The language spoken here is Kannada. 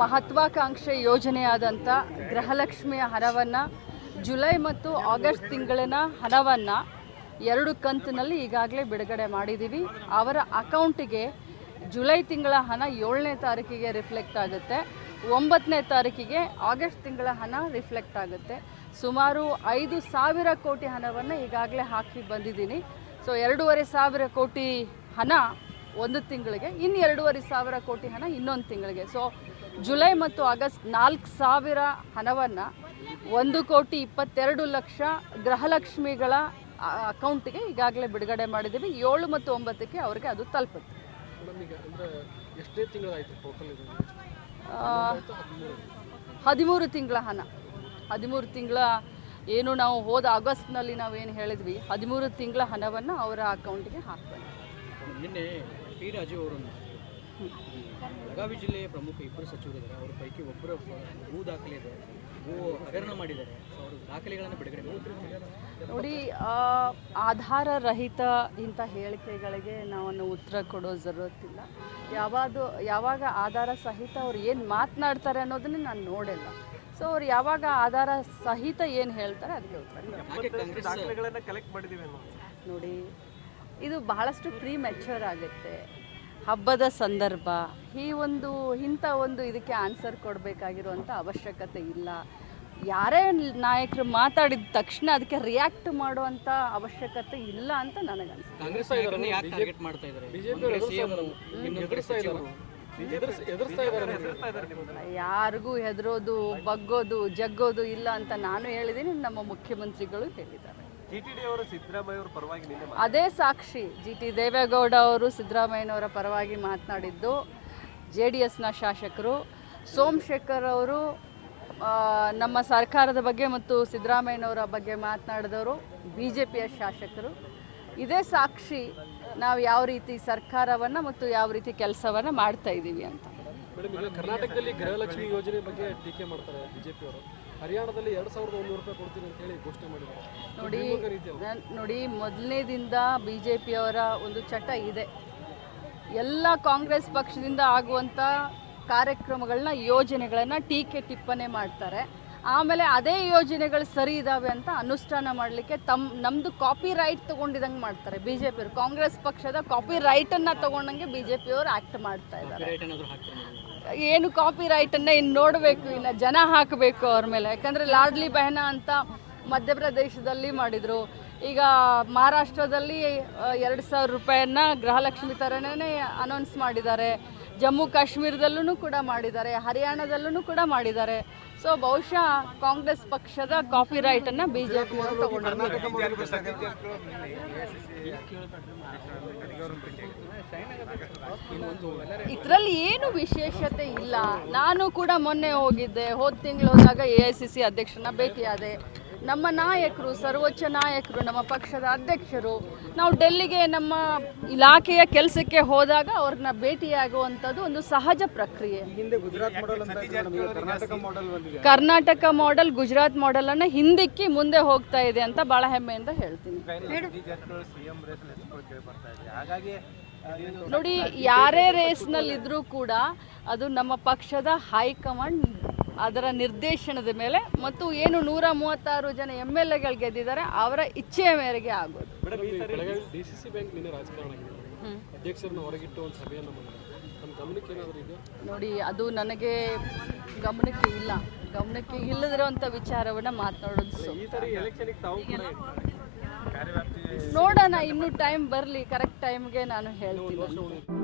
ಮಹತ್ವಾಕಾಂಕ್ಷೆ ಯೋಜನೆಯಾದಂಥ ಗೃಹಲಕ್ಷ್ಮಿಯ ಹಣವನ್ನು ಜುಲೈ ಮತ್ತು ಆಗಸ್ಟ್ ತಿಂಗಳಿನ ಹಣವನ್ನು 2 ಕಂತಿನಲ್ಲಿ ಈಗಾಗಲೇ ಬಿಡುಗಡೆ ಮಾಡಿದ್ದೀವಿ. ಅವರ ಅಕೌಂಟಿಗೆ ಜುಲೈ ತಿಂಗಳ ಹಣ 7ನೇ ತಾರೀಕಿಗೆ ರಿಫ್ಲೆಕ್ಟ್ ಆಗುತ್ತೆ, 9ನೇ ತಾರೀಕಿಗೆ ಆಗಸ್ಟ್ ತಿಂಗಳ ಹಣ ರಿಫ್ಲೆಕ್ಟ್ ಆಗುತ್ತೆ. ಸುಮಾರು 5,000 ಕೋಟಿ ಹಣವನ್ನು ಈಗಾಗಲೇ ಹಾಕಿ ಬಂದಿದ್ದೀನಿ. ಸೊ 2,500 ಕೋಟಿ ಹಣ ಒಂದು ತಿಂಗಳಿಗೆ, ಇನ್ನು 2,500 ಕೋಟಿ ಹಣ ಇನ್ನೊಂದು ತಿಂಗಳಿಗೆ. ಸೊ ಜುಲೈ ಮತ್ತು ಆಗಸ್ಟ್ 4,000 ಹಣವನ್ನು 1,22,00,000 ಗೃಹಲಕ್ಷ್ಮಿಗಳ ಅಕೌಂಟಿಗೆ ಈಗಾಗಲೇ ಬಿಡುಗಡೆ ಮಾಡಿದ್ದೀವಿ. 7 ಮತ್ತು 9ಕ್ಕೆ ಅವರಿಗೆ ಅದು ತಲುಪುತ್ತೆ. 13 ತಿಂಗಳ ಹಣ, 13 ತಿಂಗಳ ಏನು ನಾವು ಹೋದ ಆಗಸ್ಟ್ನಲ್ಲಿ ನಾವೇನು ಹೇಳಿದ್ವಿ, 13 ತಿಂಗಳ ಹಣವನ್ನು ಅವರ ಅಕೌಂಟಿಗೆ ಹಾಕ್ಬೇಕು. ನಿನ್ನೆ ಟಿ ರಾಜು ಅವರನ್ನು ಬೆಳಗಾವಿ ಜಿಲ್ಲೆಯ ಪ್ರಮುಖ 2 ಸಚಿವರಿದ್ದಾರೆ, ಅವರ ಪೈಕಿ ಒಬ್ಬರ ಭೂ ದಾಖಲೆ ಇದೆ, ಭೂ ಹಗರಣ ಮಾಡಿದ್ದಾರೆ. ಅವರು ದಾಖಲೆಗಳನ್ನು ಬಿಡುಗಡೆ ಮಾಡಿದ್ದಾರೆ. ನೋಡಿ, ಆಧಾರ ರಹಿತ ಇಂಥ ಹೇಳಿಕೆಗಳಿಗೆ ನಾವು ಉತ್ತರ ಕೊಡೋ ಜರುರತ್ತಿಲ್ಲ. ಯಾವಾಗ ಆಧಾರ ಸಹಿತ ಅವ್ರು ಏನು ಮಾತನಾಡ್ತಾರೆ ಅನ್ನೋದನ್ನ ನಾನು ನೋಡಿಲ್ಲ. ಸೊ ಅವ್ರು ಯಾವಾಗ ಆಧಾರ ಸಹಿತ ಏನು ಹೇಳ್ತಾರೆ ಅದಕ್ಕೆ ಉತ್ತರ. ನೋಡಿ, ಇದು ಬಹಳಷ್ಟು ಪ್ರೀ ಮೆಚ್ಯೂರ್ ಆಗುತ್ತೆ. ಹಬ್ಬದ ಸಂದರ್ಭ ಇಂಥ ಒಂದು ಇದಕ್ಕೆ ಆನ್ಸರ್ ಕೊಡಬೇಕಾಗಿರುವಂಥ ಅವಶ್ಯಕತೆ ಇಲ್ಲ. ಯಾರೇ ನಾಯಕರು ಮಾತಾಡಿದ ತಕ್ಷಣ ಅದಕ್ಕೆ ರಿಯಾಕ್ಟ್ ಮಾಡುವಂಥ ಅವಶ್ಯಕತೆ ಇಲ್ಲ ಅಂತ ನನಗನ್ಸುತ್ತೆ. ಯಾರಿಗೂ ಹೆದರೋದು, ಬಗ್ಗೋದು, ಜಗ್ಗೋದು ಇಲ್ಲ ಅಂತ ನಾನು ಹೇಳಿದ್ದೀನಿ, ನಮ್ಮ ಮುಖ್ಯಮಂತ್ರಿಗಳು ಹೇಳಿದ್ದಾರೆ. ಅದೇ ಸಾಕ್ಷಿ. GT ದೇವೇಗೌಡ ಅವರು ಸಿದ್ದರಾಮಯ್ಯನವರ ಪರವಾಗಿ ಮಾತನಾಡಿದ್ದು JDSನ ಶಾಸಕರು, ಸೋಮಶೇಖರ್ ಅವರು ನಮ್ಮ ಸರ್ಕಾರದ ಬಗ್ಗೆ ಮತ್ತು ಸಿದ್ದರಾಮಯ್ಯನವರ ಬಗ್ಗೆ ಮಾತನಾಡಿದವರು BJPಯ ಶಾಸಕರು. ಇದೇ ಸಾಕ್ಷಿ ನಾವು ಯಾವ ರೀತಿ ಸರ್ಕಾರವನ್ನು ಮತ್ತು ಯಾವ ರೀತಿ ಕೆಲಸವನ್ನು ಮಾಡ್ತಾ ಇದ್ದೀವಿ ಅಂತ. ಕರ್ನಾಟಕದಲ್ಲಿ ಗೃಹಲಕ್ಷ್ಮಿ ಯೋಜನೆ ಬಗ್ಗೆ ಟೀಕೆ ಮಾಡ್ತಾರೆ BJP ಅವರು. ಹರಿಯಾಣದಲ್ಲಿ 2,100 ರೂಪಾಯಿ ಕೊಡ್ತೀನಿ ಅಂತ ಹೇಳಿ ಘೋಷಣೆ ಮಾಡಿದ್ದಾರೆ. ನೋಡಿ, ಮೊದಲನೇದಿಂದ BJPಯವರ ಒಂದು ಚಟ ಇದೆ. ಎಲ್ಲ ಕಾಂಗ್ರೆಸ್ ಪಕ್ಷದಿಂದ ಆಗುವಂಥ ಕಾರ್ಯಕ್ರಮಗಳನ್ನ, ಯೋಜನೆಗಳನ್ನು ಟೀಕೆ ಟಿಪ್ಪಣೆ ಮಾಡ್ತಾರೆ. ಆಮೇಲೆ ಅದೇ ಯೋಜನೆಗಳು ಸರಿ ಇದ್ದಾವೆ ಅಂತ ಅನುಷ್ಠಾನ ಮಾಡಲಿಕ್ಕೆ ನಮ್ಮದು ಕಾಪಿ ರೈಟ್ ತೊಗೊಂಡಿದ್ದಂಗೆ ಮಾಡ್ತಾರೆ BJPಯವರು. ಕಾಂಗ್ರೆಸ್ ಪಕ್ಷದ ಕಾಪಿ ರೈಟನ್ನು ತೊಗೊಂಡಂಗೆ BJPಯವರು ಆ್ಯಕ್ಟ್ ಮಾಡ್ತಾ ಇದ್ದಾರೆ. ಏನು ಕಾಪಿ ರೈಟನ್ನು ಇನ್ನು ನೋಡಬೇಕು, ಇನ್ನು ಜನ ಹಾಕಬೇಕು ಅವ್ರ ಮೇಲೆ. ಯಾಕಂದರೆ ಲಾಡ್ಲಿ ಬೆಹನಾ ಅಂತ ಮಧ್ಯಪ್ರದೇಶದಲ್ಲಿ ಮಾಡಿದರು, ಈಗ ಮಹಾರಾಷ್ಟ್ರದಲ್ಲಿ 2,000 ರೂಪಾಯಿಯನ್ನು ಗೃಹಲಕ್ಷ್ಮಿ ಥರನೇ ಅನೌನ್ಸ್ ಮಾಡಿದ್ದಾರೆ, ಜಮ್ಮು ಕಾಶ್ಮೀರದಲ್ಲೂ ಕೂಡ ಮಾಡಿದ್ದಾರೆ, ಹರಿಯಾಣದಲ್ಲೂ ಕೂಡ ಮಾಡಿದ್ದಾರೆ. ಸೊ ಬಹುಶಃ ಕಾಂಗ್ರೆಸ್ ಪಕ್ಷದ ಕಾಪಿ ರೈಟನ್ನು BJPಯವರು ತಗೊಂಡಿದ್ದಾರೆ. ಇದರಲ್ಲಿ ಏನು ವಿಶೇಷತೆ ಇಲ್ಲ. ನಾನು ಕೂಡ ಮೊನ್ನೆ ಹೋಗಿದ್ದೆ, ಹೋದ ತಿಂಗಳು ಹೋದಾಗ AICC ಅಧ್ಯಕ್ಷರನ್ನ ಭೇಟಿಯಾದೆ. ನಮ್ಮ ನಾಯಕರು, ಸರ್ವೋಚ್ಚ ನಾಯಕರು, ನಮ್ಮ ಪಕ್ಷದ ಅಧ್ಯಕ್ಷರು, ನಾವು ಡೆಲ್ಲಿಗೆ ನಮ್ಮ ಇಲಾಖೆಯ ಕೆಲಸಕ್ಕೆ ಹೋದಾಗ ಅವ್ರನ್ನ ಭೇಟಿಯಾಗುವಂಥದ್ದು ಒಂದು ಸಹಜ ಪ್ರಕ್ರಿಯೆ. ಕರ್ನಾಟಕ ಮಾಡೆಲ್, ಗುಜರಾತ್ ಮಾಡೆಲ್ ಅನ್ನ ಹಿಂದಕ್ಕೆ ಮುಂದೆ ಹೋಗ್ತಾ ಇದೆ ಅಂತ ಬಹಳ ಹೆಮ್ಮೆಯಿಂದ ಹೇಳ್ತೀನಿ. ನೋಡಿ, ಯಾರೇ ರೇಸ್ನಲ್ಲಿದ್ದರೂ ಕೂಡ ಅದು ನಮ್ಮ ಪಕ್ಷದ ಹೈಕಮಾಂಡ್ ಅದರ ನಿರ್ದೇಶನದ ಮೇಲೆ ಮತ್ತು ಏನು 136 ಜನ MLAಗಳು ಗೆದ್ದಿದ್ದಾರೆ ಅವರ ಇಚ್ಛೆಯ ಮೇರೆಗೆ ಆಗೋದು. DCC ಬ್ಯಾಂಕ್ ನಿನ್ನೆ ರಾಜಕಾರಣ ಅಧ್ಯಕ್ಷರನ್ನು ಹೊರಗಿಟ್ಟು ಒಂದು ಸಭೆಯನ್ನು ಮಾಡಿದ್ದಾರೆ. ನಮ್ಮ ಗಮನಕ್ಕೆ ಏನಾದರೂ ಇದೆಯಾ? ನೋಡಿ, ಅದು ನನಗೆ ಗಮನಕ್ಕೆ ಇಲ್ಲ. ಗಮನಕ್ಕೆ ಇಲ್ಲದಿರುವಂಥ ವಿಚಾರವನ್ನು ಮಾತನಾಡೋದು ನೋಡೋಣ. ಇನ್ನೂ ಟೈಮ್ ಬರಲಿ, ಕರೆಕ್ಟ್ ಟೈಮ್ಗೆ ನಾನು ಹೇಳ್ತೀನಿ.